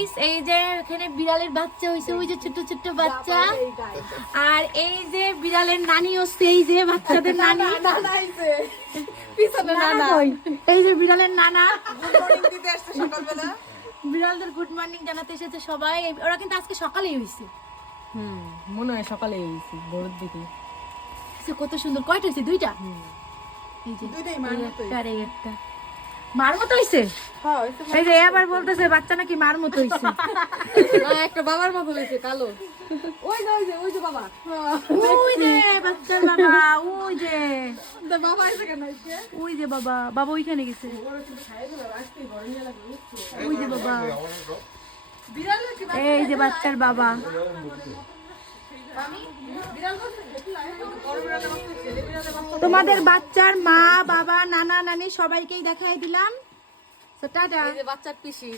Guys, এই যে এখানে বিড়ালের বাচ্চা হইছে, ওই যে ছোট ছোট বাচ্চা। আর এই যে বিড়ালের নানি হচ্ছে, এই যে বাচ্চাদের নানি। পিছনে নানা নানা কই? এই যে বিড়ালের নানা। গুড মর্নিং দিতে আসছে সকালবেলা। বিড়ালদের গুড মর্নিং জানাতে এসেছে সবাই। ওরা কিন্তু আজকে সকালেই হইছে। মনে হয় সকালে হয়েছি ভোরের দিকে। আচ্ছা, কত সুন্দর। কয়টা হইছে? দুইটা। এই যে দুইটাই মার এই মতোই। একটা আর এই একটা। মার মতো হইছে। হ্যাঁ এই যে আবার বলতেছে বাচ্চা নাকি মার মতো হইছে। একটা বাবার মতো হয়েছে কালো। ওই যে বাবা। ওই যে বাচ্চার বাবা, ওই যে বাবা এসে কেন আইছে? ওই যে বাবা, বাবা ওইখানে গেছে। ওই যে বাবা, বিড়ালের কি এই যে বাচ্চার বাবা। বিড়াল বলছে? বড় বিড়ালের বাচ্চা ছেলে বিড়ালের বাচ্চা। তোমাদের বাচ্চার মা বাবা নানা নানি সবাইকেই দেখাই দিলাম। তো টাটা। এই যে বাচ্চার পিসি।